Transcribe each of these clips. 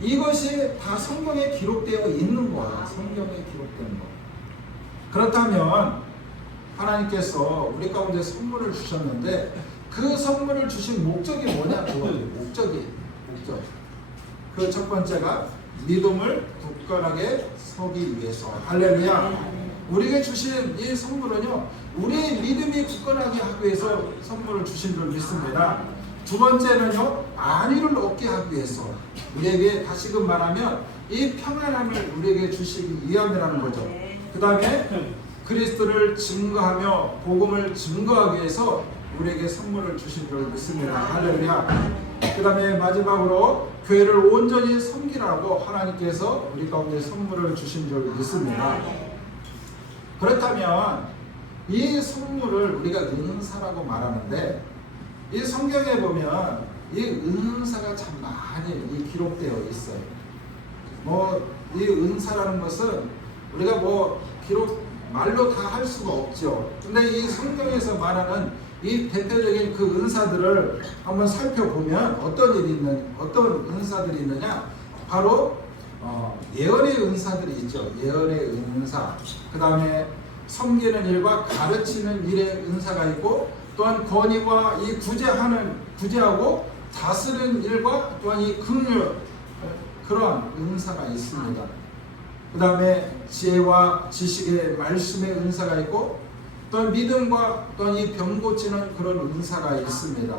이것이 다 성경에 기록되어 있는 거야. 성경에 기록된 거. 그렇다면 하나님께서 우리 가운데 선물을 주셨는데 그 선물을 주신 목적이 뭐냐? 목적. 그 첫 번째가 믿음을 굳건하게 서기 위해서. 할렐루야. 우리에게 주신 이 선물은요, 우리의 믿음이 굳건하게 하기 위해서 선물을 주신 줄 믿습니다. 두 번째는요, 안위를 얻게 하기 위해서. 우리에게 다시금 말하면 이 평안함을 우리에게 주시기 위함이라는 거죠. 그 다음에 그리스도를 증거하며 복음을 증거하기 위해서 우리에게 선물을 주신 줄 믿습니다. 할렐루야. 그 다음에 마지막으로 교회를 온전히 섬기라고 하나님께서 우리 가운데 선물을 주신 줄 믿습니다. 그렇다면 이 선물을 우리가 은사라고 말하는데 이 성경에 보면 이 은사가 참 많이 기록되어 있어요. 이 은사라는 것은 우리가 기록 말로 다 할 수가 없죠. 근데 이 성경에서 말하는 이 대표적인 그 은사들을 한번 살펴보면 어떤 은사들이 있느냐? 바로 예언의 은사들이 있죠. 예언의 은사. 그 다음에 섬기는 일과 가르치는 일의 은사가 있고, 또한 권위와 이 구제하고 다스리는 일과 또한 이 긍휼, 그런 은사가 있습니다. 그 다음에 지혜와 지식의 말씀의 은사가 있고, 또한 믿음과 또한 이 병 고치는 그런 은사가 있습니다.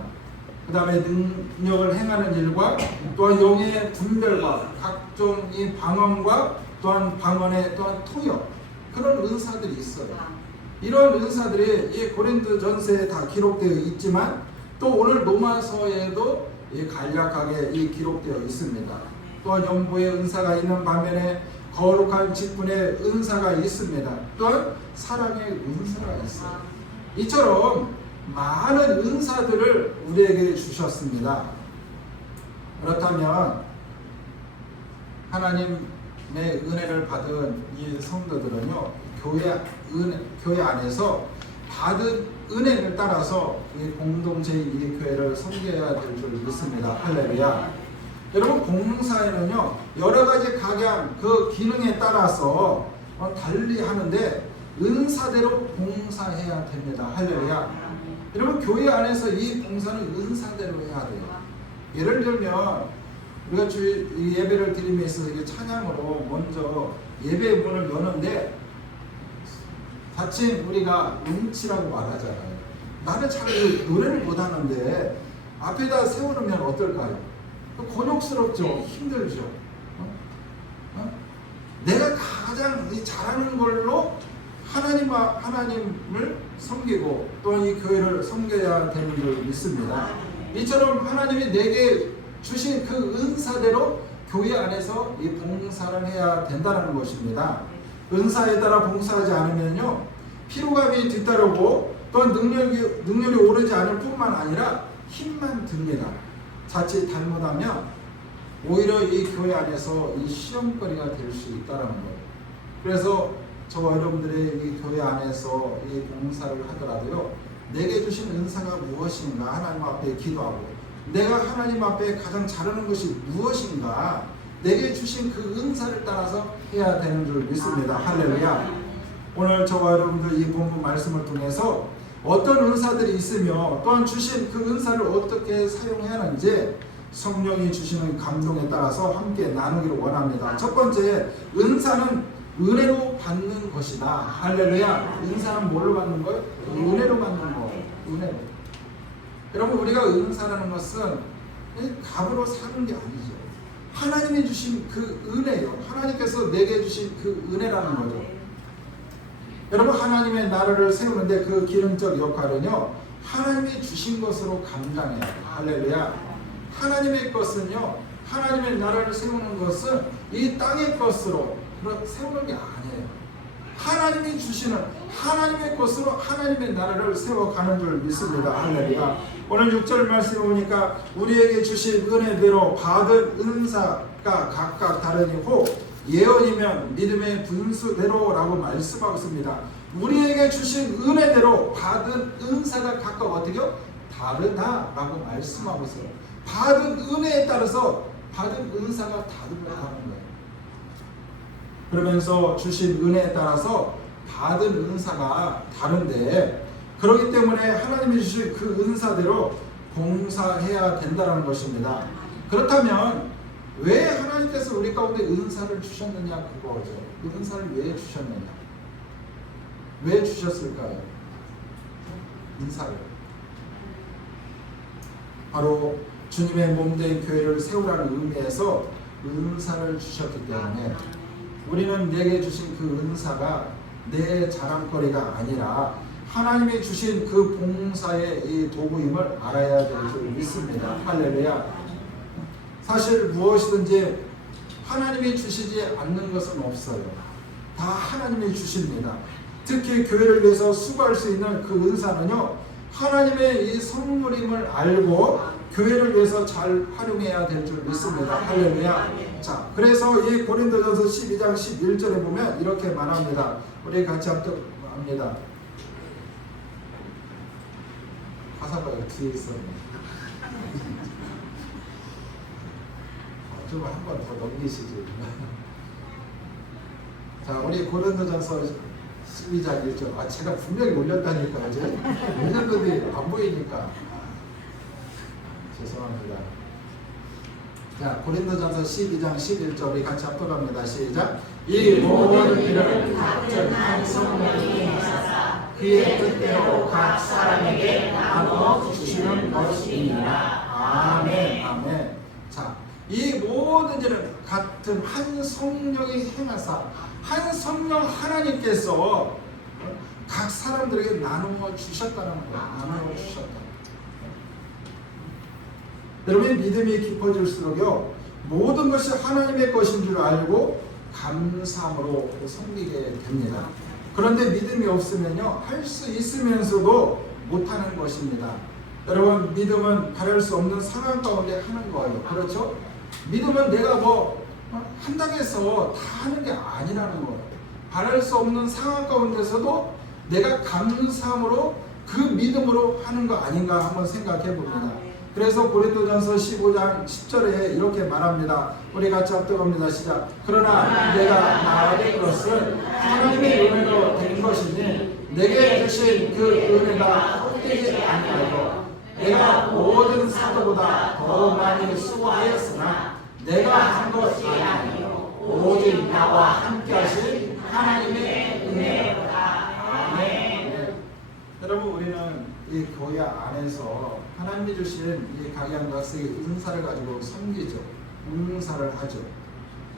그 다음에 능력을 행하는 일과 또한 용의 분별과 각종 이 방언과 또한 방언의 또한 통역, 그런 은사들이 있어요. 이런 은사들이 이 고린도전서에 다 기록되어 있지만 또 오늘 로마서에도 간략하게 기록되어 있습니다. 또한 연보의 은사가 있는 반면에 거룩한 직분의 은사가 있습니다. 또한 사랑의 은사가 있어요. 이처럼 많은 은사들을 우리에게 주셨습니다. 그렇다면 하나님의 은혜를 받은 이 성도들은요, 교회 안에서 받은 은혜를 따라서 이 공동체의 이 교회를 섬겨야 될 줄 믿습니다. 할렐루야. 여러분, 봉사에는요 여러 가지 각양 그 기능에 따라서 달리 하는데 은사대로 봉사해야 됩니다. 할렐루야. 여러분, 교회 안에서 이 봉사는 은사대로 해야 돼요. 예를 들면 우리가 예배를 드림에 있어서 찬양으로 먼저 예배의 문을 여는데 마침 우리가 음치라고 말하잖아요. 나는 잘 노래를 못하는데 앞에다 세워놓으면 어떨까요? 곤욕스럽죠. 힘들죠. 내가 가장 잘하는 걸로 하나님을 섬기고 또한 이 교회를 섬겨야 되는 줄 믿습니다. 이처럼 하나님이 내게 주신 그 은사대로 교회 안에서 이 봉사를 해야 된다는 것입니다. 은사에 따라 봉사하지 않으면요, 피로감이 뒤따르고 또한 능력이 오르지 않을 뿐만 아니라 힘만 듭니다. 자칫 잘못하면 오히려 이 교회 안에서 이 시험거리가 될 수 있다는 거예요. 그래서 저와 여러분들의 이 교회 안에서 이 봉사를 하더라도요, 내게 주신 은사가 무엇인가 하나님 앞에 기도하고, 내가 하나님 앞에 가장 잘하는 것이 무엇인가, 내게 주신 그 은사를 따라서 해야 되는 줄 믿습니다. 할렐루야. 오늘 저와 여러분들 이 본문 말씀을 통해서 어떤 은사들이 있으며 또한 주신 그 은사를 어떻게 사용해야 하는지 성령이 주시는 감동에 따라서 함께 나누기를 원합니다. 첫 번째, 은사는 은혜로 받는 것이다. 할렐루야. 은사는 뭘로 받는 거예요? 은혜로 받는 거. 은혜로. 여러분, 우리가 은사라는 것은 값으로 사는 게 아니죠. 하나님이 주신 그 은혜요. 하나님께서 내게 주신 그 은혜라는 거죠. 여러분, 하나님의 나라를 세우는데 그 기능적 역할은요, 하나님이 주신 것으로 감당해야 돼요. 할렐루야. 하나님의 것은요, 하나님의 나라를 세우는 것은 이 땅의 것으로 세우는 게 아니에요. 하나님이 주시는 하나님의 것으로 하나님의 나라를 세워가는 줄 믿습니다. 할렐루야. 오늘 6절 말씀에 보니까 우리에게 주신 은혜대로 받은 은사가 각각 다르니고 예언이면 믿음의 분수대로라고 말씀하고 있습니다. 우리에게 주신 은혜대로 받은 은사가 각각 어떻게요? 다르다라고 말씀하고 있어요. 받은 은혜에 따라서 받은 은사가 다르다는 거예요. 그러면서 주신 은혜에 따라서 받은 은사가 다른데, 그렇기 때문에 하나님이 주신 그 은사대로 봉사해야 된다는 것입니다. 그렇다면 왜 하나님께서 우리 가운데 은사를 주셨느냐, 그거죠. 은사를 왜 주셨느냐, 왜 주셨을까요? 은사를 바로 주님의 몸된 교회를 세우라는 의미에서 은사를 주셨기 때문에 우리는 내게 주신 그 은사가 내 자랑거리가 아니라 하나님이 주신 그 봉사의 이 도구임을 알아야 될 줄 믿습니다. 할렐루야. 사실 무엇이든지 하나님이 주시지 않는 것은 없어요. 다 하나님이 주십니다. 특히 교회를 위해서 수고할 수 있는 그 은사는요, 하나님의 이 선물임을 알고 교회를 위해서 잘 활용해야 될 줄 믿습니다. 할렐루야. 자, 그래서 이 고린도전서 12장 11절에 보면 이렇게 말합니다. 우리 같이 합독합니다. 가사가 뒤에 있었네. 좀 한 번 더 넘기시지. 자, 우리 고린도전서 12장 1절. 제가 분명히 올렸다니까 어제. 올렸는데 안 보이니까. 죄송합니다. 자, 고린도전서 12장 11절 우리 같이 합독합니다. 시작. 이 모든 일을 같은 한 성령이 하사 그의 뜻대로 각 사람에게 나누어 주시는 것이니라. 아멘. 아멘. 자, 이 모든 일을 같은 한 성령이 행하사, 한 성령 하나님께서 각 사람들에게 나누어 주셨다는 거예요. 나누어 주셨다. 여러분, 믿음이 깊어질수록요, 모든 것이 하나님의 것인 줄 알고 감사함으로 섬기게 됩니다. 그런데 믿음이 없으면요, 할 수 있으면서도 못하는 것입니다. 여러분, 믿음은 바랄 수 없는 상황 가운데 하는 거예요. 그렇죠? 믿음은 내가 뭐 한다고 해서 다 하는 게 아니라는 거예요. 바랄 수 없는 상황 가운데서도 내가 감사함으로 그 믿음으로 하는 거 아닌가 한번 생각해 봅니다. 그래서 고린도전서 15장 10절에 이렇게 말합니다. 우리 같이 합독합니다. 시작. 그러나 내가 나아갈 것은 하나님의 은혜로 된 것이니 내게 주신 그 은혜가 헛되지 아니하고 내가 모든 사도보다 더 많이 수고하였으나 내가 한 것이 아니요 오직 나와 함께 하신 하나님의 은혜로다. 아멘. 여러분, 우리는 이 교회 안에서 하나님이 주신 이 각양 각색의 은사를 가지고 섬기죠. 봉사를 하죠.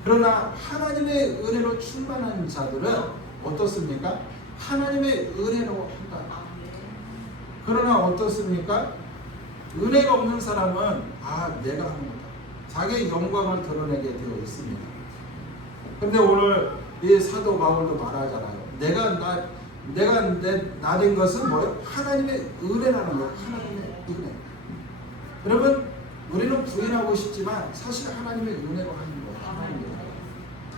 그러나 하나님의 은혜로 충만한 자들은 어떻습니까? 하나님의 은혜로 한다. 그러나 어떻습니까? 은혜가 없는 사람은 내가 하는 거다. 자기의 영광을 드러내게 되어 있습니다. 그런데 오늘 이 사도 바울도 말하잖아요. 내가 나 된 것은 뭐예요? 하나님의 은혜라는 거예요. 하나님의 은혜. 여러분, 우리는 부인하고 싶지만 사실 하나님의 은혜로 하는 거예요.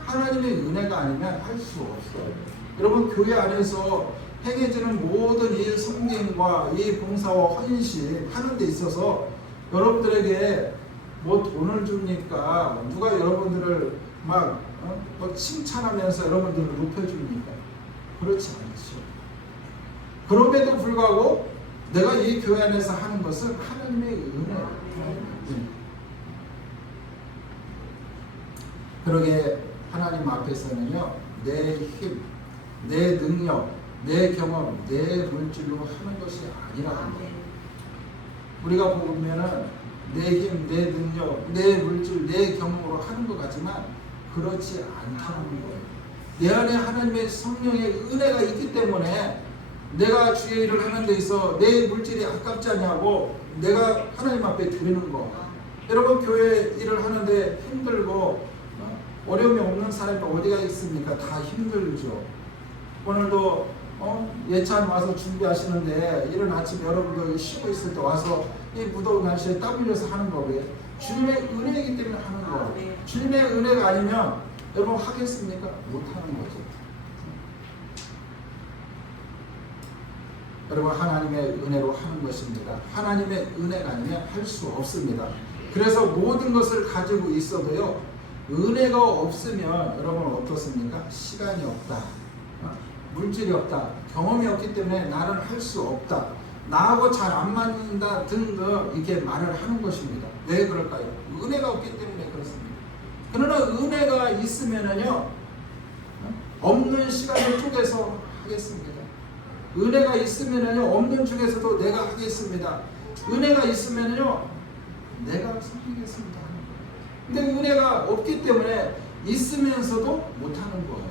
하나님의 은혜가 아니면 할 수 없어요. 여러분, 교회 안에서 행해지는 모든 이 섬김과 이 봉사와 헌신 하는 데 있어서 여러분들에게 뭐 돈을 줍니까? 누가 여러분들을 막 칭찬하면서 여러분들을 높여줍니까? 그렇지 않죠. 그럼에도 불구하고 내가 이 교회 안에서 하는 것은 하나님의 은혜예요. 그러게 하나님 앞에서는요, 내 힘, 내 능력, 내 경험, 내 물질로 하는 것이 아니라는 거예요. 우리가 보면은 내 힘, 내 능력, 내 물질, 내 경험으로 하는 것 같지만 그렇지 않다는 거예요. 내 안에 하나님의 성령의 은혜가 있기 때문에 내가 주의 일을 하는 데 있어 내 물질이 아깝지 않냐고 내가 하나님 앞에 드리는 거. 여러분, 교회 일을 하는데 힘들고 어려움이 없는 사람이 어디가 있습니까? 다 힘들죠. 오늘도 예찬 와서 준비하시는데 이른 아침 여러분들 쉬고 있을 때 와서 이 무더운 날씨에 땀 흘려서 하는 거고요. 주님의 은혜이기 때문에 하는 거예요. 주님의 은혜가 아니면 여러분 하겠습니까? 못하는 거죠. 여러분, 하나님의 은혜로 하는 것입니다. 하나님의 은혜가 아니면 할 수 없습니다. 그래서 모든 것을 가지고 있어도요, 은혜가 없으면 여러분 어떻습니까? 시간이 없다, 물질이 없다, 경험이 없기 때문에 나는 할 수 없다, 나하고 잘 안 맞는다 등등 이렇게 말을 하는 것입니다. 왜 그럴까요? 은혜가 없기 때문에 그렇습니다. 그러나 은혜가 있으면은요, 없는 시간을 쪼개서 하겠습니다. 은혜가 있으면은요, 없는 중에서도 내가 하겠습니다. 은혜가 있으면은요, 내가 섬기겠습니다. 근데 은혜가 없기 때문에 있으면서도 못하는 거예요.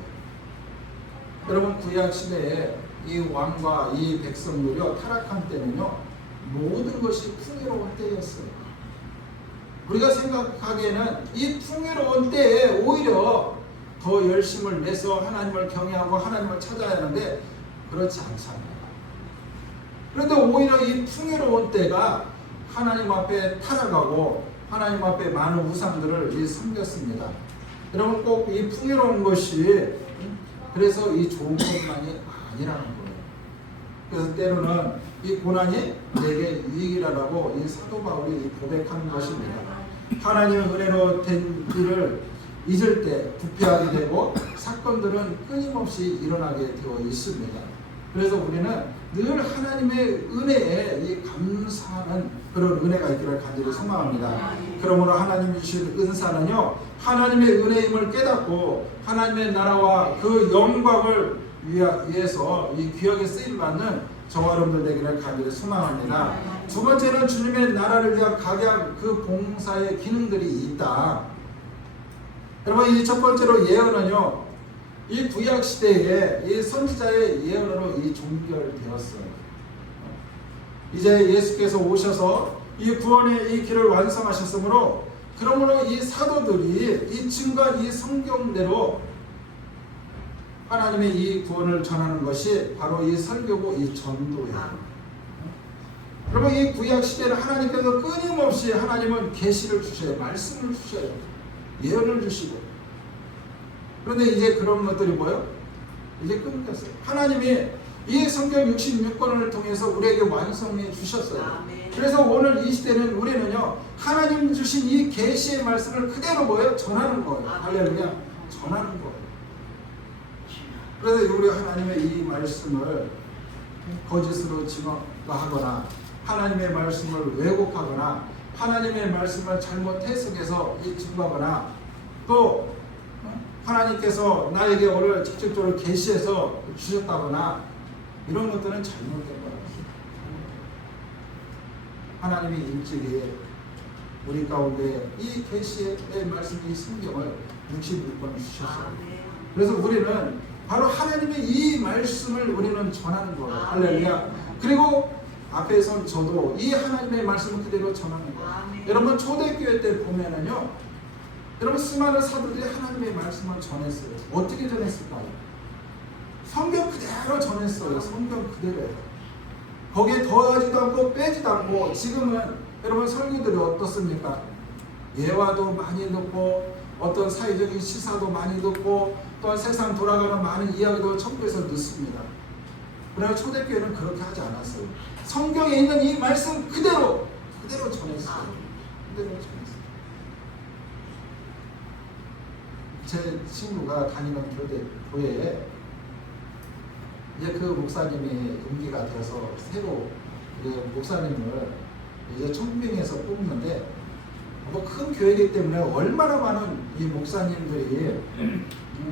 여러분, 구약 시대에 이 왕과 이 백성들이요, 타락한 때는요, 모든 것이 풍요로운 때였어요. 우리가 생각하기에는 이 풍요로운 때에 오히려 더 열심을 내서 하나님을 경외하고 하나님을 찾아야 하는데 그렇지 않잖아요. 그런데 오히려 이 풍요로운 때가 하나님 앞에 타락하고 하나님 앞에 많은 우상들을 섬겼습니다. 여러분, 꼭 이 풍요로운 것이 그래서 이 좋은 것만이 아니라는 거예요. 그래서 때로는 이 고난이 내게 이익이라고 이 사도 바울이 고백하는 것입니다. 하나님의 은혜로 된 일을 잊을 때 부패하게 되고 사건들은 끊임없이 일어나게 되어 있습니다. 그래서 우리는 늘 하나님의 은혜에 이 감사하는 그런 은혜가 있기를 간절히 소망합니다. 그러므로 하나님이 주신 은사는요, 하나님의 은혜임을 깨닫고 하나님의 나라와 그 영광을 위해서 이 귀하게 쓰임 받는 저와 여러분들 되기를 간절히 소망합니다. 두 번째는 주님의 나라를 위한 각양 그 봉사의 기능들이 있다. 여러분, 이 첫 번째로 예언은요, 이 구약 시대에 이 선지자의 예언으로 이 종결되었어요. 이제 예수께서 오셔서 이 구원의 이 길을 완성하셨으므로, 그러므로 이 사도들이 이 증거한 이 성경대로 하나님의 이 구원을 전하는 것이 바로 이 설교고 이 전도예요. 여러분, 이 구약 시대는 하나님께서 끊임없이 하나님은 계시를 주셔요. 말씀을 주셔요. 예언을 주시고. 그런데 이제 그런 것들이 뭐예요? 이제 끊겼어요. 하나님이 이 성경 66권을 통해서 우리에게 완성해 주셨어요. 그래서 오늘 이 시대는 우리는요, 하나님 주신 이 계시의 말씀을 그대로 뭐예요? 전하는 거예요. 할렐루야. 전하는 거예요. 그래서 우리 하나님의 이 말씀을 거짓으로 증거하거나 하나님의 말씀을 왜곡하거나 하나님의 말씀을 잘못 해석해서 증거하거나 또 하나님께서 나에게 오늘 직접적으로 계시해서 주셨다거나 이런 것들은 잘못된 거예요. 하나님이 일찍이 우리 가운데 이 계시의 말씀, 이 성경을 66권 주셨어요. 그래서 우리는 바로 하나님의 이 말씀을 우리는 전하는 거예요. 할렐루야. 그리고 앞에선 저도 이 하나님의 말씀을 그대로 전하는 거예요. 여러분, 초대교회 때 보면은요, 여러분, 수많은 사도들이 하나님의 말씀을 전했어요. 어떻게 전했을까요? 성경 그대로 전했어요. 성경 그대로예요. 거기에 더하지도 않고 빼지도 않고. 지금은 여러분 설교들이 어떻습니까? 예화도 많이 넣고 어떤 사회적인 시사도 많이 듣고 또한 세상 돌아가는 많은 이야기도 첨부해서 넣습니다. 그러나 초대교회는 그렇게 하지 않았어요. 성경에 있는 이 말씀 그대로 전했어요. 그대로 전했어요. 제 친구가 다니는 교회에 이제 그 목사님이 임기가 되어서 새로 목사님을 이제 청빙해서 뽑는데, 뭐 큰 교회이기 때문에 얼마나 많은 이 목사님들이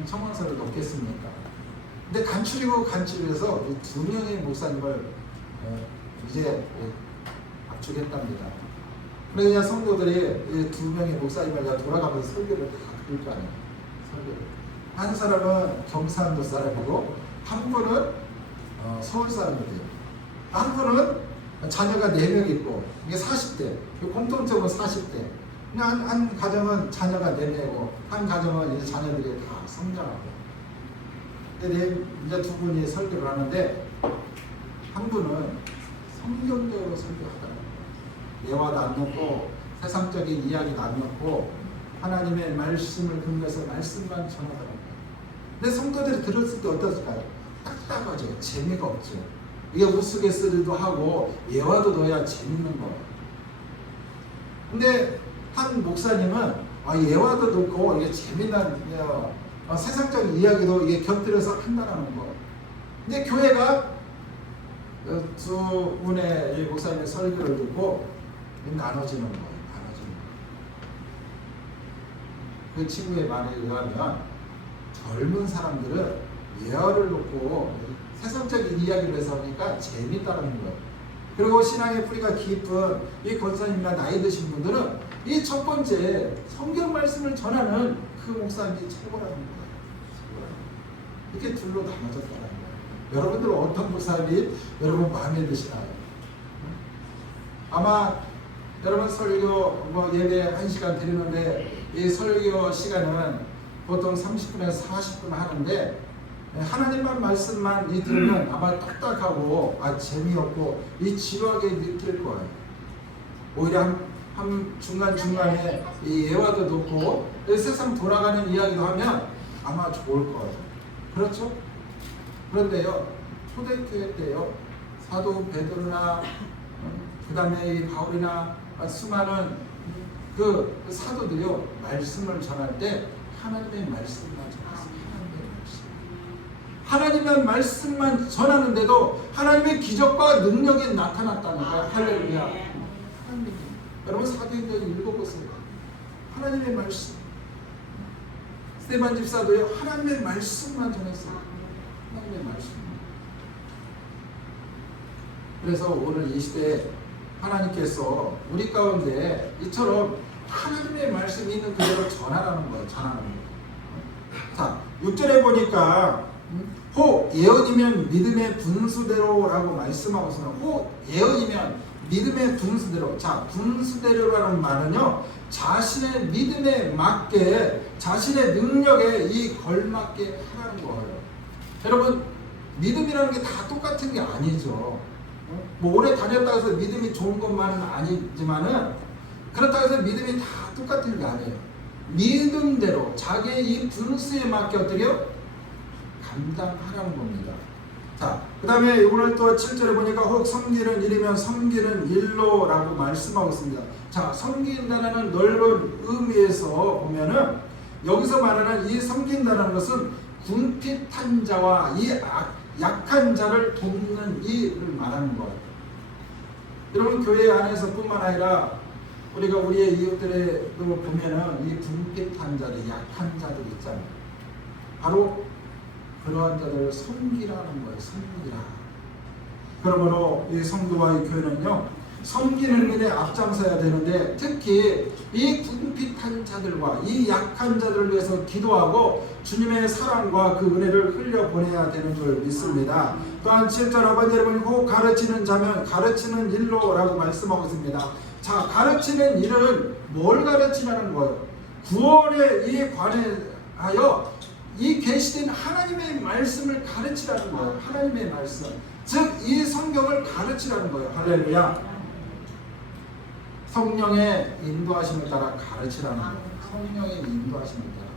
청원서를 넣겠습니까? 근데 간추리고 간추려서 2명의 목사님을 이제 압축했답니다. 그래서 그냥 성도들이 2명의 목사님을 돌아가면서 설교를 다 들을 거 아니에요. 한 사람은 경상도 사람이고 한 분은 서울 사람이에요. 한 분은 자녀가 4명 있고 이게 40대, 공통점은 40대. 한 가정은 자녀가 4명이고 한 가정은 이제 자녀들이 다 성장하고. 근데 이제 2분이 설교를 하는데 한 분은 성경적으로 설교하더라고요. 예화도 안 넣고 세상적인 이야기도 안 넣고 하나님의 말씀을 근거해서 말씀만 전하더라고요. 근데 성도들이 들었을 때 어떻을까요? 딱딱하죠. 재미가 없죠. 이게 우스갯소리도 하고 예화도 넣어야 재밌는 거예요. 근데 한 목사님은 예화도 듣고 이게 재미난 세상적인 이야기도 이게 곁들여서 한다는 거. 근데 교회가 두 분의 목사님의 설교를 듣고 나눠지는 거예요. 나눠지는 거예요. 그 친구의 말에 의하면 젊은 사람들은 예화를 놓고 세상적인 이야기를 해서 하니까 재밌다는 거예요. 그리고 신앙의 뿌리가 깊은 이 권사님이나 나이 드신 분들은 이 첫 번째 성경 말씀을 전하는 그 목사님이 최고라는 거예요. 이렇게 둘로 나눠졌다는 거예요. 여러분들은 어떤 목사님이 여러분 마음에 드시나요? 아마 여러분 설교 예배 1시간 드리는데 이 설교 시간은 보통 30분에서 40분 하는데 하나님만 말씀만 들으면 아마 딱딱하고 재미없고 이 지루하게 느낄 거예요. 오히려 한 중간중간에 이 예화도 놓고 세상 돌아가는 이야기도 하면 아마 좋을 거예요. 그렇죠? 그런데요, 초대교회 때요, 사도 베드로나 그 다음에 이 바울이나 수많은 그 사도들이요, 말씀을 전할 때 하나님의 말씀만 전했어요. 하나님의 말씀만 전하는데도 하나님의 기적과 능력이 나타났다는 거예요. 할렐루야. 하나님, 여러분 사도행전 읽어보세요. 하나님의 말씀. 스데반 집사도요, 하나님의 말씀만 전했어요. 하나님의 말씀. 그래서 오늘 이 시대에 하나님께서 우리 가운데 이처럼 하나님의 말씀이 있는 그대로 전하라는 거예요. 전하는 거예요. 자, 6절에 보니까 혹 예언이면 믿음의 분수대로라고 말씀하고 있습니다. 혹 예언이면 믿음의 분수대로. 자, 분수대로라는 말은요, 자신의 믿음에 맞게, 자신의 능력에 이 걸맞게 하라는 거예요. 여러분, 믿음이라는 게 다 똑같은 게 아니죠. 뭐 오래 다녔다고 해서 믿음이 좋은 것만은 아니지만은, 그렇다고 해서 믿음이 다 똑같은 게 아니에요. 믿음대로 자기의 이 분수에 맞게 어떻게요? 감당하라는 겁니다. 자, 그 다음에 오늘 또 7절에 보니까 혹 섬기는 일이면 섬기는 일로라고 말씀하고 있습니다. 자, 섬긴다는 넓은 의미에서 보면은 여기서 말하는 이 섬긴다는 것은 궁핍한 자와 이 약한 자를 돕는 일을 말하는 거예요. 여러분, 교회 안에서 뿐만 아니라 우리가 우리의 이웃들을 보면은 이 궁핍한 자들, 약한 자들 있잖아요. 바로 그러한 자들을 섬기라는 거예요. 섬기라. 그러므로 이 성도와 이 교회는요, 섬기는 일에 앞장서야 되는데, 특히 이 궁핍한 자들과 이 약한 자들을 위해서 기도하고 주님의 사랑과 그 은혜를 흘려보내야 되는 줄 믿습니다. 또한 7절 하반절에 보면 혹 가르치는 자면 가르치는 일로라고 말씀하고 있습니다. 자, 가르치는 일은 뭘 가르치냐는 거예요. 구원에 이 관하여 이 계시된 하나님의 말씀을 가르치라는 거예요. 하나님의 말씀, 즉 이 성경을 가르치라는 거예요. 할렐루야. 성령의 인도하심을 따라 가르치라는 거예요. 성령의 인도하심을 따라.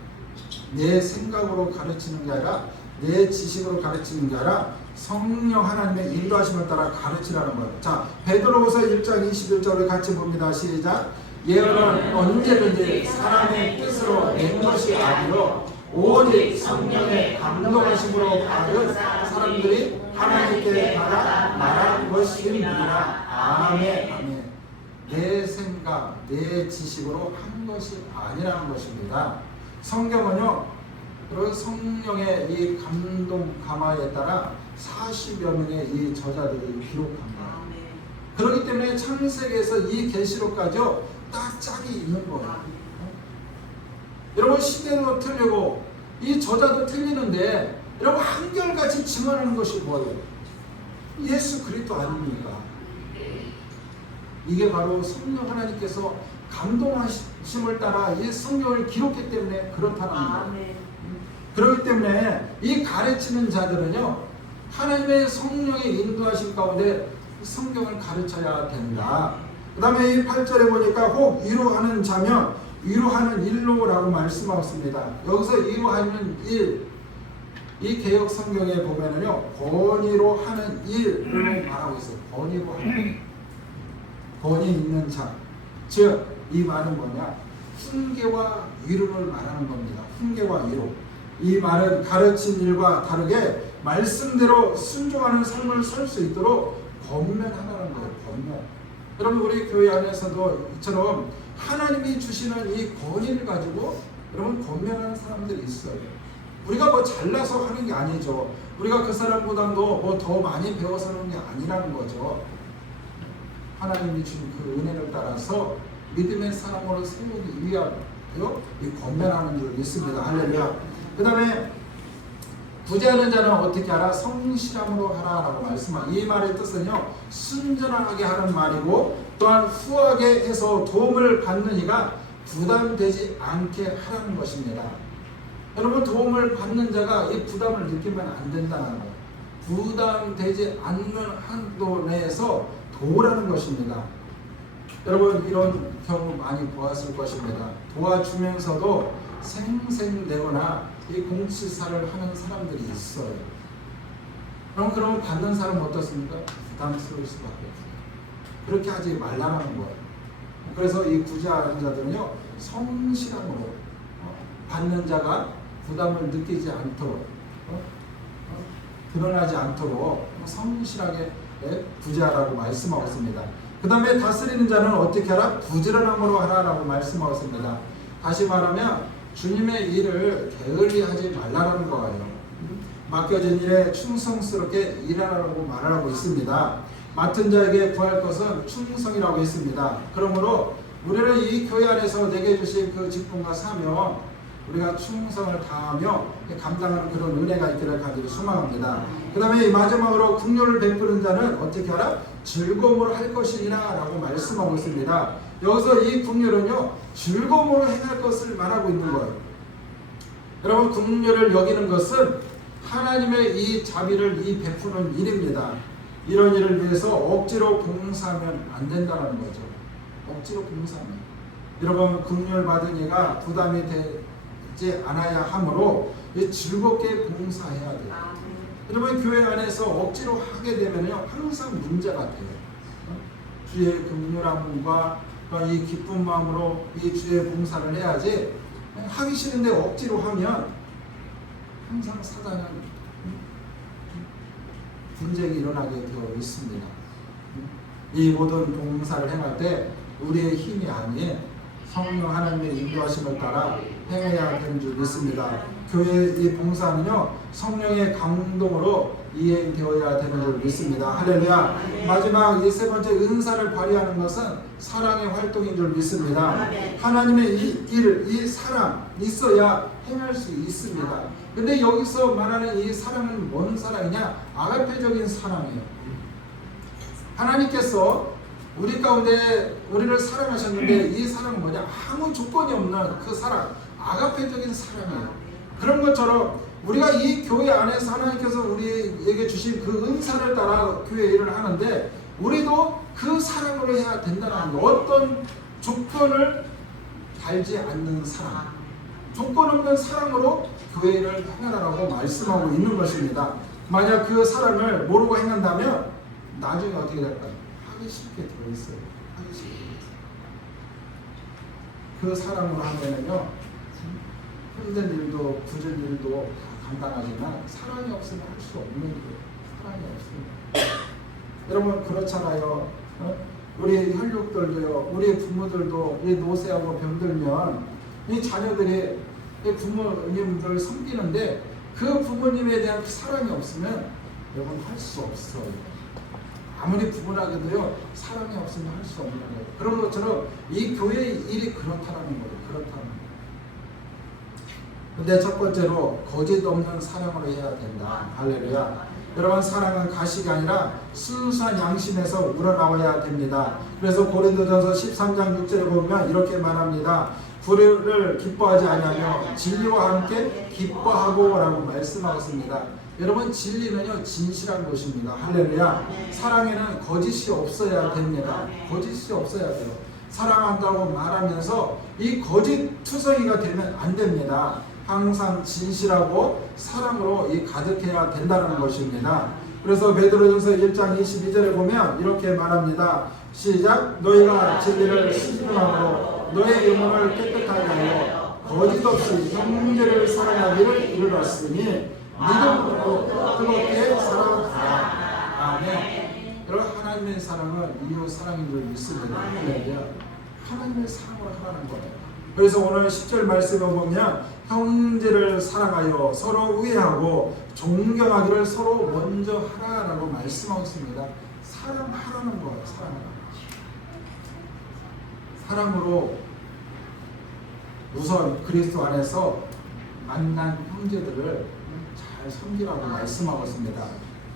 내 생각으로 가르치는 게 아니라, 내 지식으로 가르치는 게 아니라 성령 하나님의 인도하심을 따라 가르치라는 거예요. 자, 베드로후서 1장 21절을 같이 봅니다. 시작. 예언은 언제든지 사람의 뜻으로 낸 것이 아니요 오직 성령의 감동하심으로 받은 사람들이 하나님께 받아 말한 것입니다. 아멘. 아멘. 내 생각, 내 지식으로 한 것이 아니라는 것입니다. 성경은요, 그리고 성령의 이 감동 감화에 따라 40여 명의 이 저자들이 기록합니다. 그렇기 때문에 창세기에서 이 계시록까지요, 딱 짝이 있는 거예요. 여러분, 시대도 틀리고 이 저자도 틀리는데 여러분 한결같이 증언하는 것이 뭐예요? 예수 그리스도 아닙니까? 이게 바로 성령 하나님께서 감동하심을 따라 이 성경을 기록했기 때문에 그렇다는 거예요. 그렇기 때문에 이 가르치는 자들은요, 하나님의 성령의 인도하심 가운데 성경을 가르쳐야 된다. 그 다음에 이 8절에 보니까 혹 위로하는 자면 위로하는 일로라고 말씀하셨습니다. 여기서 위로하는 일, 이 개역 성경에 보면은요, 권위로 하는 일을 말하고 있어요. 권위로 하는 일. 권위 있는 자. 즉, 이 말은 뭐냐? 훈계와 위로를 말하는 겁니다. 훈계와 위로. 이 말은 가르친 일과 다르게 말씀대로 순종하는 삶을 살 수 있도록 권면하라는 거예요. 권면. 여러분 우리 교회 안에서도 이처럼 하나님이 주시는 이 권위를 가지고 여러분 권면하는 사람들이 있어요. 우리가 뭐 잘나서 하는 게 아니죠. 우리가 그 사람보다도 뭐 더 많이 배워서 하는 게 아니라는 거죠. 하나님이 주신 그 은혜를 따라서 믿음의 사람으로 세우기 위하여 이 권면하는 줄 믿습니다. 할렐루야. 그 다음에 부재하는 자는 어떻게 하라? 성실함으로 하라라고 말씀한 이 말의 뜻은요, 순전하게 하는 말이고 또한 후하게 해서 도움을 받는 이가 부담되지 않게 하라는 것입니다. 여러분 도움을 받는 자가 이 부담을 느끼면 안 된다는 거예요. 부담되지 않는 한도 내에서 도우라는 것입니다. 여러분 이런 경우 많이 보았을 것입니다. 도와주면서도 생색내거나 이 공치사를 하는 사람들이 있어요. 그럼 받는 사람은 어떻습니까? 부담스러울 수밖에 없어요. 그렇게 하지 말라는 거예요. 그래서 이 구제하는 자들은요, 성실함으로 받는 자가 부담을 느끼지 않도록 드러나지 않도록 성실하게 구제하라고 말씀하고 있습니다. 그 다음에 다스리는 자는 어떻게 하라? 부지런함으로 하라라고 말씀하고 있습니다. 다시 말하면 주님의 일을 게을리하지 말라는 거예요. 맡겨진 일에 충성스럽게 일하라고 말하고 있습니다. 맡은 자에게 구할 것은 충성이라고 했습니다. 그러므로 우리를 이 교회 안에서 내게 주신 그 직분과 사명, 우리가 충성을 다하며 감당하는 그런 은혜가 있기를 간절히 소망합니다. 그 다음에 마지막으로 긍휼을 베푸는 자는 어떻게 하라? 즐거움으로 할 것이니라 라고 말씀하고 있습니다. 여기서 이 긍휼은요, 즐거움으로 행할 것을 말하고 있는 거예요. 여러분 긍휼을 여기는 것은 하나님의 이 자비를 이 베푸는 일입니다. 이런 일을 위해서 억지로 봉사하면 안 된다는 거죠. 억지로 봉사하면. 여러분 긍휼 받은 이가 부담이 되지 않아야 하므로 즐겁게 봉사해야 돼요. 여러분 교회 안에서 억지로 하게 되면요 항상 문제가 돼요. 주의 긍휼함과 이 기쁜 마음으로 이 주의 봉사를 해야지, 하기 싫은데 억지로 하면 항상 사단은 분쟁이 일어나게 되어 있습니다. 이 모든 봉사를 행할 때 우리의 힘이 아닌 성령 하나님의 인도하심을 따라 행해야 되는 줄 믿습니다. 교회의 이 봉사는요 성령의 감동으로 이행되어야 되는 줄 믿습니다. 할렐루야. 마지막 이 세 번째 은사를 발휘하는 것은 사랑의 활동인 줄 믿습니다. 하나님의 이 일, 이 사랑 있어야 행할 수 있습니다. 근데 여기서 말하는 이 사랑은 뭔 사랑이냐? 아가페적인 사랑이에요. 하나님께서 우리 가운데 우리를 사랑하셨는데 이 사랑은 뭐냐? 아무 조건이 없는 그 사랑, 아가페적인 사랑이에요. 그런 것처럼 우리가 이 교회 안에서 하나님께서 우리에게 주신 그 은사를 따라 교회 일을 하는데 우리도 그 사랑으로 해야 된다는 거. 어떤 조건을 달지 않는 사랑, 조건 없는 사랑으로 교회를 행하라고 말씀하고 있는 것입니다. 만약 그 사랑을 모르고 행한다면 나중에 어떻게 될까요? 하기 쉽게 되어 있어요. 하기 쉽게 되어 있어요. 그 사랑으로 하면은요 힘든 일도 굳은 일도 감당하지만 사랑이 없으면 할 수 없는 거예요. 사랑이 없으면. 여러분 그렇잖아요. 우리 혈육들도요, 우리 부모들도 이 노쇠하고 병들면 이 자녀들이 이 부모님들 섬기는데 그 부모님에 대한 사랑이 없으면 여러분 할 수 없어요. 아무리 부모라고도요 사랑이 없으면 할 수 없는 거예요. 그런 것처럼 이 교회의 일이 그렇다는 거예요. 그렇다는 거예요. 근데 첫 번째로 거짓 없는 사랑으로 해야 된다. 할렐루야. 여러분 사랑은 가식이 아니라 순수한 양심에서 우러나와야 됩니다. 그래서 고린도전서 13장 6절에 보면 이렇게 말합니다. 불의를 기뻐하지 아니하며 진리와 함께 기뻐하고 라고 말씀하고 있습니다. 여러분 진리는요 진실한 것입니다. 할렐루야. 사랑에는 거짓이 없어야 됩니다. 거짓이 없어야 돼요. 사랑한다고 말하면서 이 거짓 투성이가 되면 안 됩니다. 항상 진실하고 사랑으로 이 가득해야 된다는 것입니다. 그래서 베드로전서 1장 22절에 보면 이렇게 말합니다. 시작. 너희가 진리를 신중함으로 너의 영혼을 깨끗하게 하여 거짓 없이 형제를 사랑하기를 이르렀으니 믿음으로 뜨겁게 사랑하라. 아멘. 여러분, 하나님의 사랑은 이웃 사랑인 줄 믿습니다. 하나님의 사랑으로 하라는 거예요. 그래서 오늘 10절 말씀에 보면 형제를 사랑하여 서로 우애하고 존경하기를 서로 먼저 하라라고 말씀하고 있습니다. 사랑하라는 거예요. 사랑으로 우선 그리스도 안에서 만난 형제들을 잘 섬기라고 말씀하고 있습니다.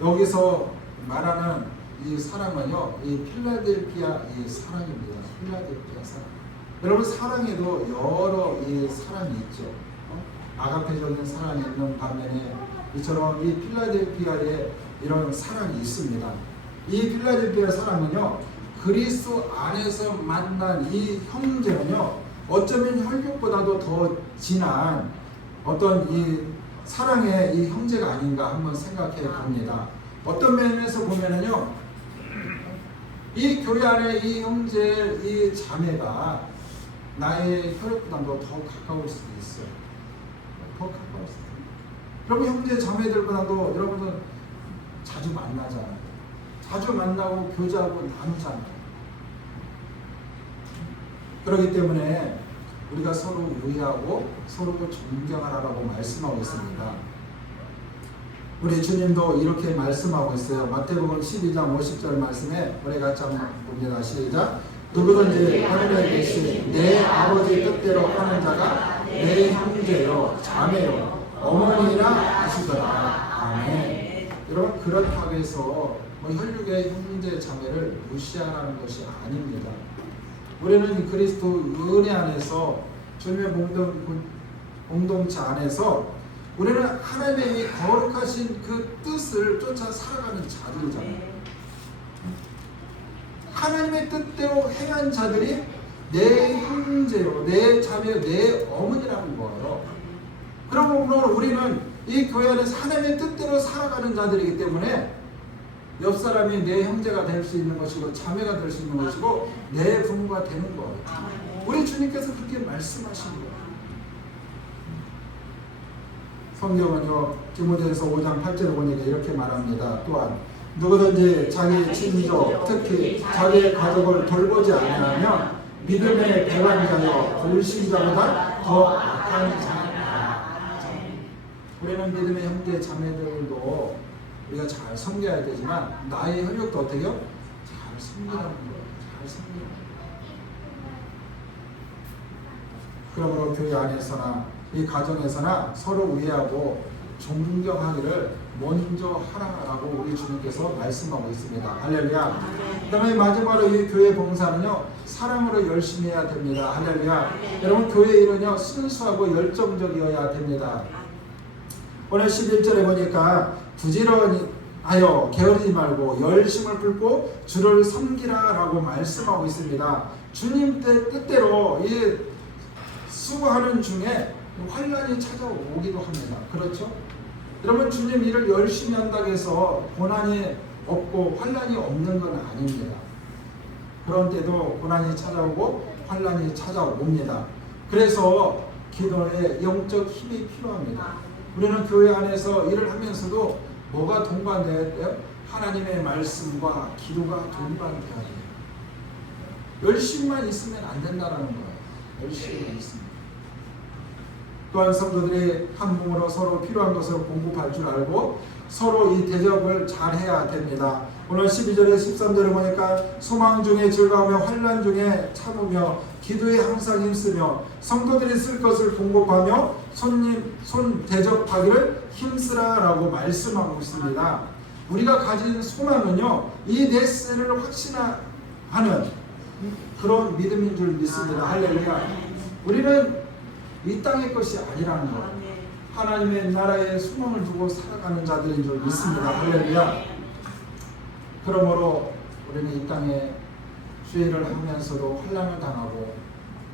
여기서 말하는 이 사랑은요, 이 필라델피아 이 사랑입니다. 필라델피아 사랑. 여러분, 사랑에도 여러 이 사랑이 있죠. 아가페적인 사랑이 있는 반면에 이처럼 이 필라델피아에 이런 사랑이 있습니다. 이 필라델피아 사랑은요, 그리스도 안에서 만난 이 형제는요, 어쩌면 혈육보다도 더 진한 어떤 이 사랑의 이 형제가 아닌가 한번 생각해 봅니다. 어떤 면에서 보면은요, 이 교회 안에 이 형제, 이 자매가 나의 혈육보다도 더 가까울 수도 있어요. 더 가까울 수도 있어요. 여러분, 형제 자매들보다도 여러분은 자주 만나잖아요. 자주 만나고 교제하고 나누잖아요. 그렇기 때문에 우리가 서로 우애하고 서로 존경하라고 말씀하고 있습니다. 우리 주님도 이렇게 말씀하고 있어요. 마태복음 12장 50절 말씀에 우리 같이 한번 봅니다. 시작. 누구든지 하늘에 계신 내 아버지 뜻대로 하는 자가 내 형제요 자매요 어머니라 하시더라. 아멘. 여러분, 그렇다고 해서 혈육의 형제 자매를 무시하라는 것이 아닙니다. 우리는 그리스도 은혜 안에서 주님의 공동체 안에서 우리는 하나님의 이 거룩하신 그 뜻을 쫓아 살아가는 자들이잖아요. 하나님의 뜻대로 행한 자들이 내 형제요, 내 자매요, 내 어머니라는 거예요. 그러므로 우리는 이 교회 안에서 하나님의 뜻대로 살아가는 자들이기 때문에 옆 사람이 내 형제가 될 수 있는 것이고 자매가 될 수 있는 것이고 내 부모가 되는 거예요. 우리 주님께서 그렇게 말씀하신 거예요. 성경은요, 디모데전서 5장 8절에 보니까 이렇게 말합니다. 또한 누구든지 자기 친족, 특히 자기의 가족을 돌보지 않으면 믿음의 배반자여 불신자보다 더 악한 자니라. 우리는 믿음의 형제 자매들도 우리가 잘 섬겨야 되지만 나의 혈육도 어떻게요? 잘 섬기라는 거예요. 잘 섬기라는 거예요. 그러므로 교회 안에서나 이 가정에서나 서로 우애하고 존경하기를 먼저 하라라고 우리 주님께서 말씀하고 있습니다. 할렐루야. 그 다음에 마지막으로 이 교회 봉사는요, 사랑으로 열심히 해야 됩니다. 할렐루야. 여러분, 교회 일은요, 순수하고 열정적이어야 됩니다. 오늘 11절에 보니까 부지런하여 게으르지 말고 열심을 품고 주를 섬기라라고 말씀하고 있습니다. 주님 뜻대로 이 수고하는 중에 환난이 찾아오기도 합니다. 그렇죠? 여러분, 주님 일을 열심히 한다고 해서 고난이 없고 환난이 없는 건 아닙니다. 그런 때도 고난이 찾아오고 환난이 찾아옵니다. 그래서 기도에 영적 힘이 필요합니다. 우리는 교회 안에서 일을 하면서도 뭐가 동반돼야 돼요? 하나님의 말씀과 기도가 동반돼야 돼요. 열심히만 있으면 안 된다는 거예요. 열심히만 있으면. 또한 성도들이 한 몸으로 서로 필요한 것을 공급할 줄 알고 서로 이 대접을 잘 해야 됩니다. 오늘 12절에 13절에 보니까 소망 중에 즐거우며 환난 중에 참으며 기도에 항상 힘쓰며 성도들이 쓸 것을 공급하며 손 대접하기를 힘쓰라라고 말씀하고 있습니다. 우리가 가진 소망은요, 이 넷세를 확신하는 그런 믿음인 줄 믿습니다. 할렐루야. 우리는 이 땅의 것이 아니라는 것, 하나님의 나라에 소망을 두고 살아가는 자들인 줄 믿습니다. 할렐루야. 그러므로 우리는 이 땅에 죄를 하면서도 환난을 당하고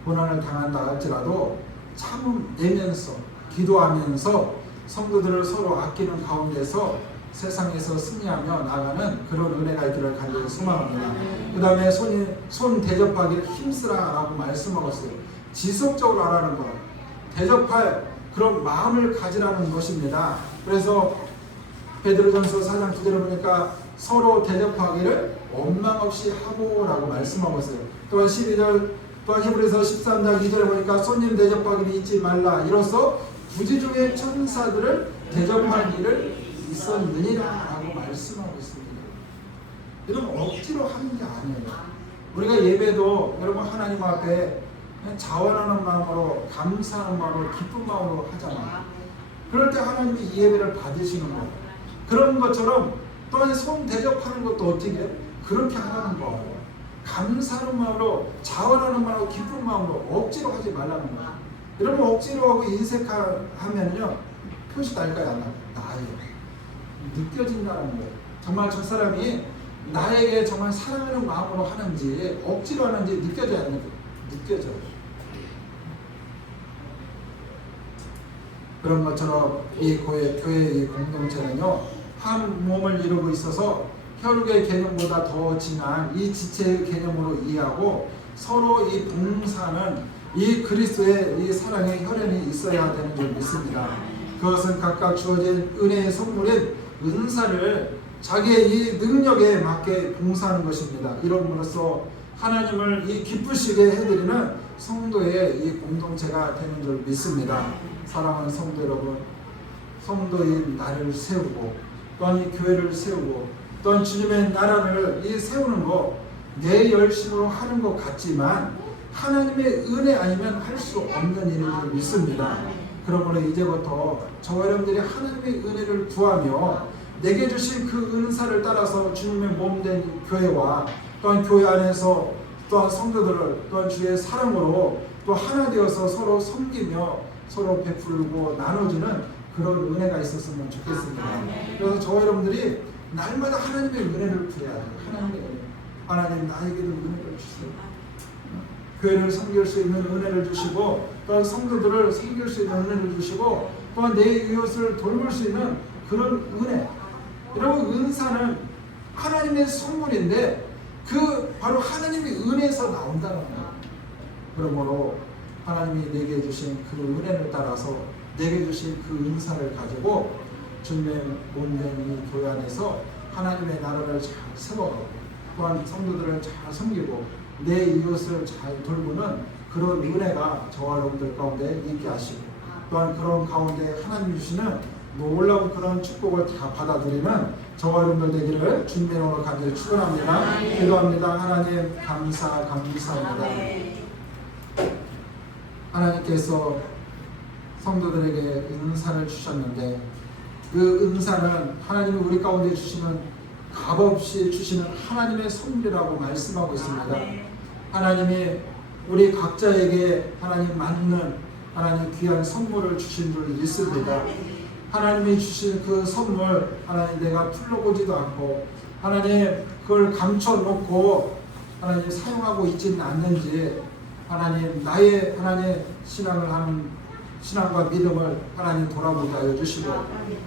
고난을 당한다 할지라도 참으면서 기도하면서 성도들을 서로 아끼는 가운데서 세상에서 승리하며 나가는 그런 은혜가 있기를 간절히 소망합니다. 그 다음에 손 대접하기를 힘쓰라라고 말씀하셨어요. 지속적으로 하라는 것, 대접할 그런 마음을 가지라는 것입니다. 그래서 베드로전서 4장 9절에 보니까 서로 대접하기를 원망 없이 하고라고 말씀하고 있어요. 또한 12절, 또한 히브리서 13장 2절에 보니까 손님 대접하기를 잊지 말라. 이로써 부지 중에 천사들을 대접할 일을 있었느니라 라고 말씀하고 있습니다. 이건 억지로 하는 게 아니에요. 우리가 예배도 여러분 하나님 앞에 자원하는 마음으로, 감사하는 마음으로, 기쁜 마음으로 하잖아요. 그럴 때 하나님이 이 예배를 받으시는 거예요. 그런 것처럼 또한 손 대접하는 것도 어떻게 그렇게 하라는 거예요. 감사하는 마음으로, 자원하는 마음으로, 기쁜 마음으로, 억지로 하지 말라는 거예요. 여러분 억지로 하고 인색하면요 표시 날까요? 안 나요? 나예요. 느껴진다는 거예요. 정말 저 사람이 나에게 정말 사랑하는 마음으로 하는지 억지로 하는지 느껴져야 하는 거예요. 느껴져요. 그런 것처럼 이 교회의 이 공동체는요 한 몸을 이루고 있어서 혈육의 개념보다 더 진한 이 지체의 개념으로 이해하고 서로 이 봉사는 이 그리스도의 이 사랑의 혈연이 있어야 되는 줄 믿습니다. 그것은 각각 주어진 은혜의 선물인 은사를 자기의 이 능력에 맞게 봉사하는 것입니다. 이름으로써 하나님을 이 기쁘시게 해드리는 성도의 이 공동체가 되는 줄 믿습니다. 사랑하는 성도 여러분, 성도인 나를 세우고 또한 이 교회를 세우고 또한 주님의 나라를 이 세우는 거 내 열심으로 하는 것 같지만 하나님의 은혜 아니면 할 수 없는 일인 줄 믿습니다. 그러므로 이제부터 저와 여러분들이 하나님의 은혜를 구하며 내게 주신 그 은사를 따라서 주님의 몸된 교회와 또한 교회 안에서 또한 성도들을 또한 주의 사랑으로 또 하나 되어서 서로 섬기며 서로 베풀고 나눠주는 그런 은혜가 있었으면 좋겠습니다. 그래서 저와 여러분들이 날마다 하나님의 은혜를 구해야 돼요. 하나님의 은혜. 하나님 나에게도 은혜를 주세요. 교회를 섬길 수 있는 은혜를 주시고 또한 성도들을 섬길 수 있는 은혜를 주시고 또한 내 이웃을 돌볼 수 있는 그런 은혜. 여러분 은사는 하나님의 선물인데 그 바로 하나님의 은혜에서 나온다는 거예요. 그러므로 하나님이 내게 주신 그 은혜를 따라서 내게 주신 그 은사를 가지고 주님의 몸된 이 교회 안에서 하나님의 나라를 잘 세워가고 또한 성도들을 잘 섬기고 내 이웃을 잘 돌보는 그런 은혜가 저와 여러분들 가운데 있게 하시고 또한 그런 가운데 하나님이 주시는 놀라운 그런 축복을 다 받아들이는 저와 여러분들 되기를 주님의 이름으로 간절히 축원합니다. 기도합니다. 하나님 감사합니다. 하나님께서 성도들에게 은사를 주셨는데 그 은사는 하나님이 우리 가운데 주시는 값없이 주시는 하나님의 선물이라고 말씀하고 있습니다. 하나님이 우리 각자에게 하나님 맞는 하나님 귀한 선물을 주신 줄 믿습니다. 하나님이 주신 그 선물 하나님 내가 풀러보지도 않고 하나님 그걸 감춰놓고 하나님 사용하고 있지는 않는지 하나님 나의 하나님 신앙을 하는 신앙과 믿음을 하나님 돌아보게 하여 주시고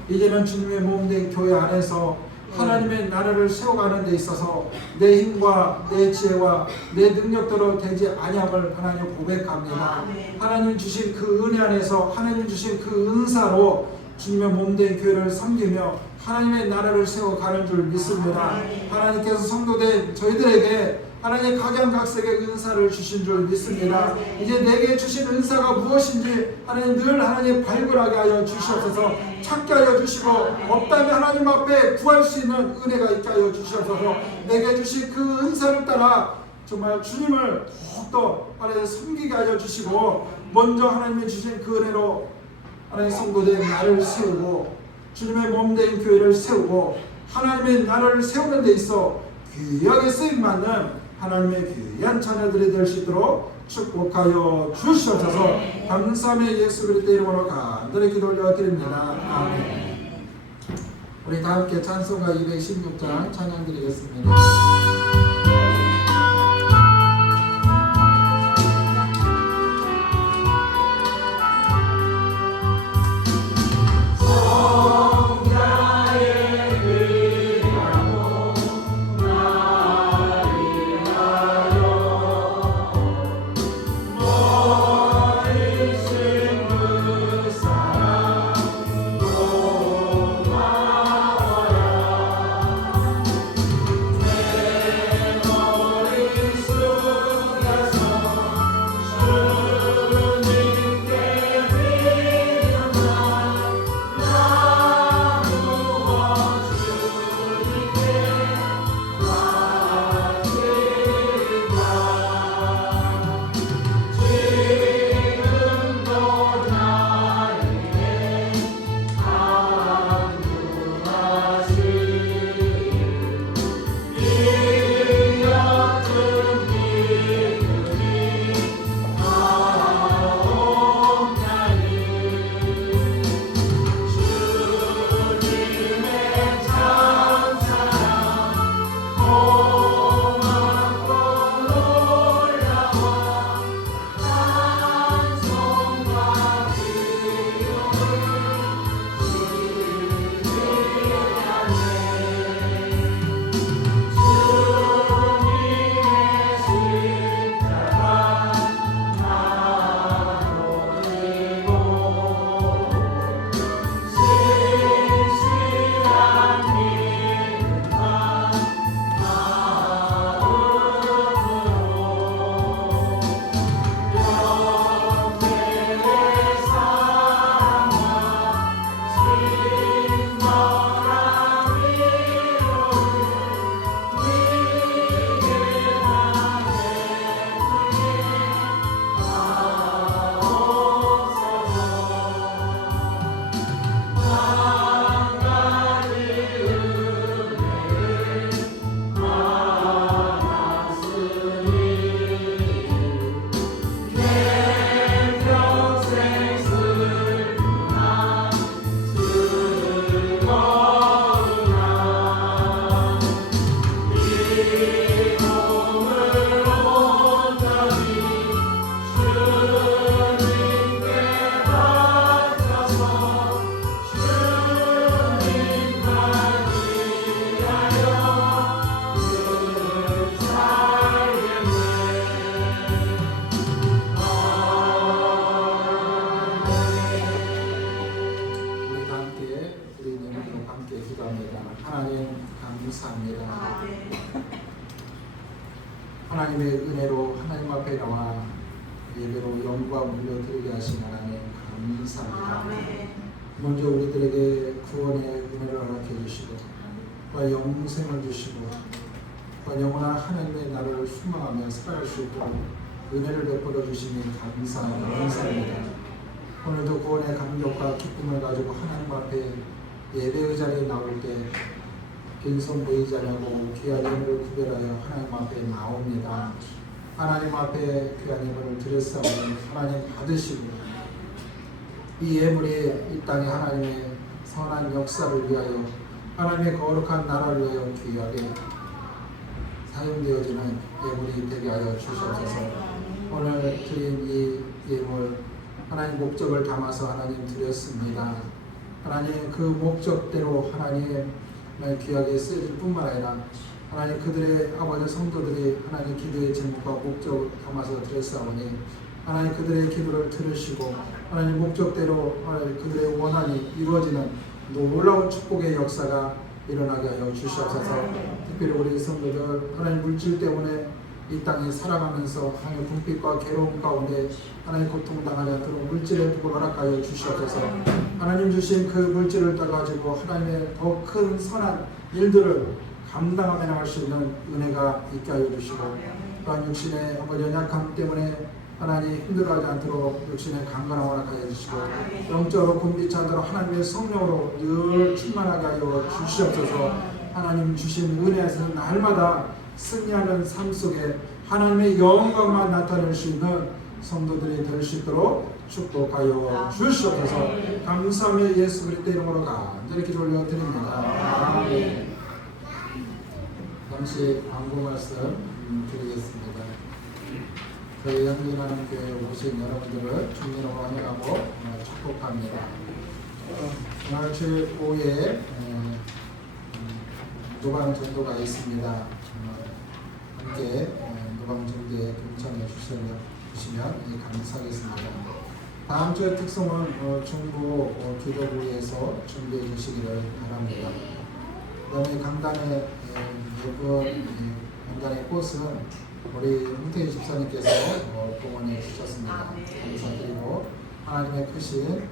이제는 주님의 몸된 교회 안에서 하나님의 나라를 세워가는 데 있어서 내 힘과 내 지혜와 내 능력대로 되지 아니함을 하나님 고백합니다. 하나님 주신 그 은혜 안에서 하나님 주신 그 은사로 주님의 몸된 교회를 섬기며 하나님의 나라를 세워가는 줄 믿습니다. 하나님께서 성도된 저희들에게 하나님 각양각색의 은사를 주신 줄 믿습니다. 이제 내게 주신 은사가 무엇인지 하나님 늘 하나님 발굴하게 하여 주시옵소서. 찾게 하여 주시고 없다면 하나님 앞에 구할 수 있는 은혜가 있게 하여 주시옵소서. 내게 주신 그 은사를 따라 정말 주님을 더욱더 하나님 섬기게 하여 주시고 먼저 하나님이 주신 그 은혜로 하나님 성도된 나를 세우고 주님의 몸된 교회를 세우고 하나님의 나라를 세우는 데 있어 귀하게 쓰임받는 하나님의 귀한 자녀들이 될 수 있도록 축복하여 주시옵소서. 감사함의 예수 그리스도 이름으로 간절히 기도 올려드립니다. 아멘. 우리 다 함께 찬송가 216장 찬양 드리겠습니다. 성자의 하나님의 은혜로 하나님 앞에 나와 예배로 영광 올려드리게 하신 하나님 감사합니다. 먼저 우리들에게 구원의 은혜를 허락해 주시고 또 영생을 주시고 또 영원한 하나님의 나라를 소망하며 살아갈 수 있도록 은혜를 베풀어 주시니 감사합니다. 오늘도 구원의 감격과 기쁨을 가지고 하나님 앞에 예배의 자리에 나올 때 빈손 보이지 않고 귀한 예물을 구별하여 하나님 앞에 나옵니다. 하나님 앞에 귀한 예물을 드렸사오니 하나님 받으시고 이 예물이 이 땅에 하나님의 선한 역사를 위하여 하나님의 거룩한 나라를 위하여 귀하게 사용되어지는 예물이 되게 하여 주시옵소서. 오늘 드린 이 예물 하나님 목적을 담아서 하나님 드렸습니다. 하나님 그 목적대로 하나님 귀하게 쓰여질 뿐만 아니라 하나님 그들의 아버지 성도들이 하나님 기도의 제목과 목적을 담아서 드렸사오니 하나님 그들의 기도를 들으시고 하나님 목적대로 하나님 그들의 원한이 이루어지는 놀라운 축복의 역사가 일어나게 하여 주시옵소서. 특별히 우리 성도들 하나님 물질 때문에 이 땅에 살아가면서 하나님 궁핍과 괴로움 가운데 하나님 고통당하지 않도록 물질의 복을 허락하여 주시옵소서. 하나님 주신 그 물질을 따가지고 하나님의 더 큰 선한 일들을 감당하며 나갈 수 있는 은혜가 있게 하여 주시고 또한 육신의 연약함 때문에 하나님 힘들어하지 않도록 육신의 강건함을 허락하여 주시고 영적으로 곤비치 않도록 하나님의 성령으로 늘 충만하게 하여 주시옵소서. 하나님 주신 은혜에서 날마다 승리하는 삶 속에 하나님의 영광만 나타낼 수 있는 성도들이 될 수 있도록 축복하여 주시옵소서. 감사하며 예수 그리스도 이름으로 간절히 기도 올려드립니다. 아멘. 잠시 광고 말씀 드리겠습니다. 저희 영민하는 교회에 오신 여러분들을 주님으로 환영하고 축복합니다. 오늘 주일 오후에 노방 전도가 있습니다. 함께 노방 전도에 동참해 주시면 감사하겠습니다. 다음 주의 특성은 중부 기도부에서 준비해 주시기를 바랍니다. 그 다음에 강단의 강단의 꽃은 우리 홍태희 집사님께서 봉헌해 주셨습니다. 감사드리고 하나님의 크신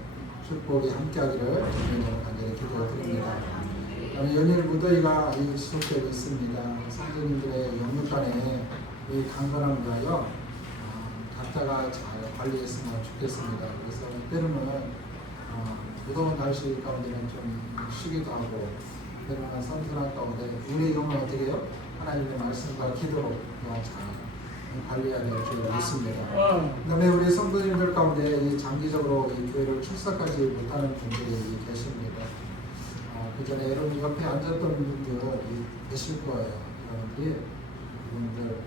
축복이 함께하기를 주님으로 간절히 기도드립니다. 연일 무더위가 지속되고 있습니다. 성도님들의 영육간에 이 강건함을 위하여 각자가 잘 관리했으면 좋겠습니다. 그래서 때로는 무더운 날씨 가운데는 좀 쉬기도 하고 때로는 선선한 가운데 우리의 영은 어떻게 해요? 하나님의 말씀과 기도로 잘 관리해야 될 줄 믿습니다. 그 다음에 우리 성도님들 가운데 이 장기적으로 이 교회를 출석하지 못하는 분들이 계십니다. 그 전에 여러분 옆에 앉았던 분들이 계실 거예요. 그분들을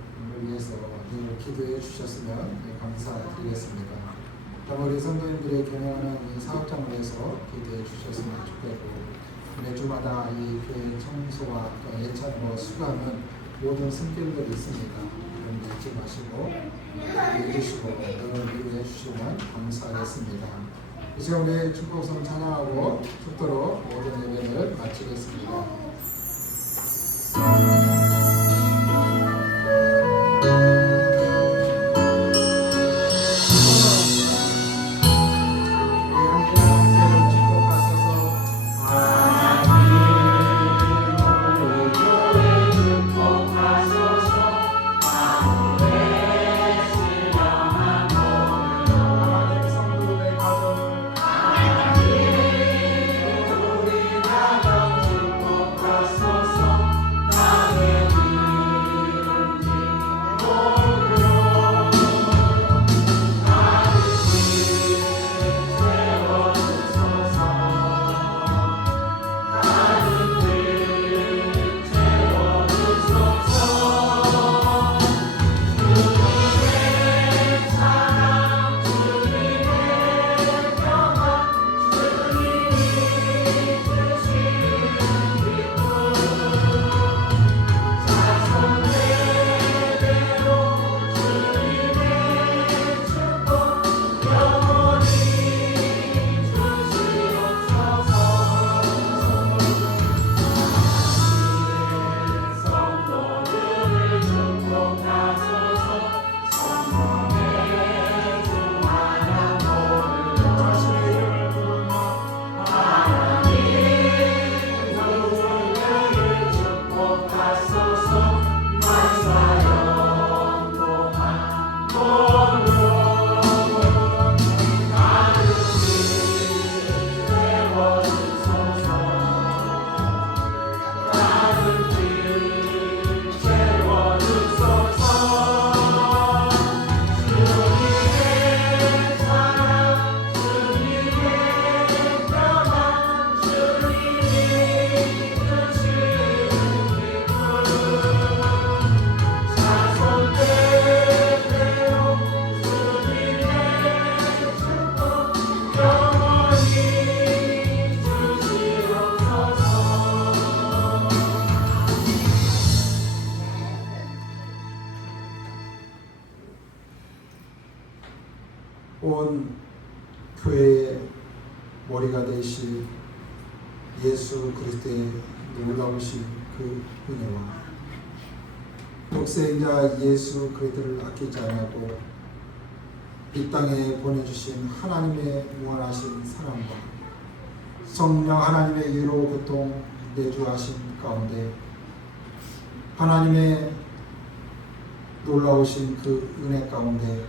위해서 늘 기도해 주셨으면 감사드리겠습니다. 그다음 우리 성도님들이 경영하는 이 사업장을 위해서 기도해 주셨으면 좋겠고 매주마다 이 교회 청소와 또 예찬으로 수고하는 모든 손길들이 있습니다. 그런 거 잊지 마시고 해주시고 늘 위로해 주시면 감사하겠습니다. 이제 우리 축복성 찬양하고 축도로 모든 예배를 마치겠습니다. Yeah. 되신 예수 그리스도의 놀라우신 그 은혜와 독생자 예수 그리스도를 아끼지 않고 이 땅에 보내주신 하나님의 무한하신 사랑과 성령 하나님의 위로 고통 내주하신 가운데 하나님의 놀라우신 그 은혜 가운데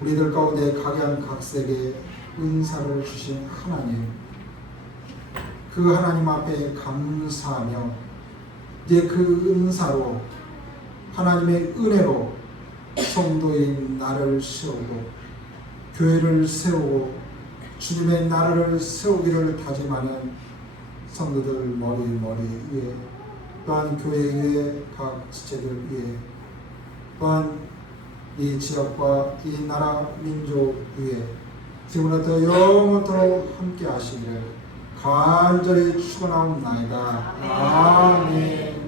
우리들 가운데 각양각색의 은사를 주신 하나님, 그 하나님 앞에 감사하며 이제 그 은사로 하나님의 은혜로 성도인 나를 세우고 교회를 세우고 주님의 나라를 세우기를 다짐하는 성도들 머리 위에 또한 교회 위에 각 지체들 위에 또한 이 지역과 이 나라 민족 위에 지금부터 영원토록 함께 하시기를 간절히 축원하옵나이다. 아멘.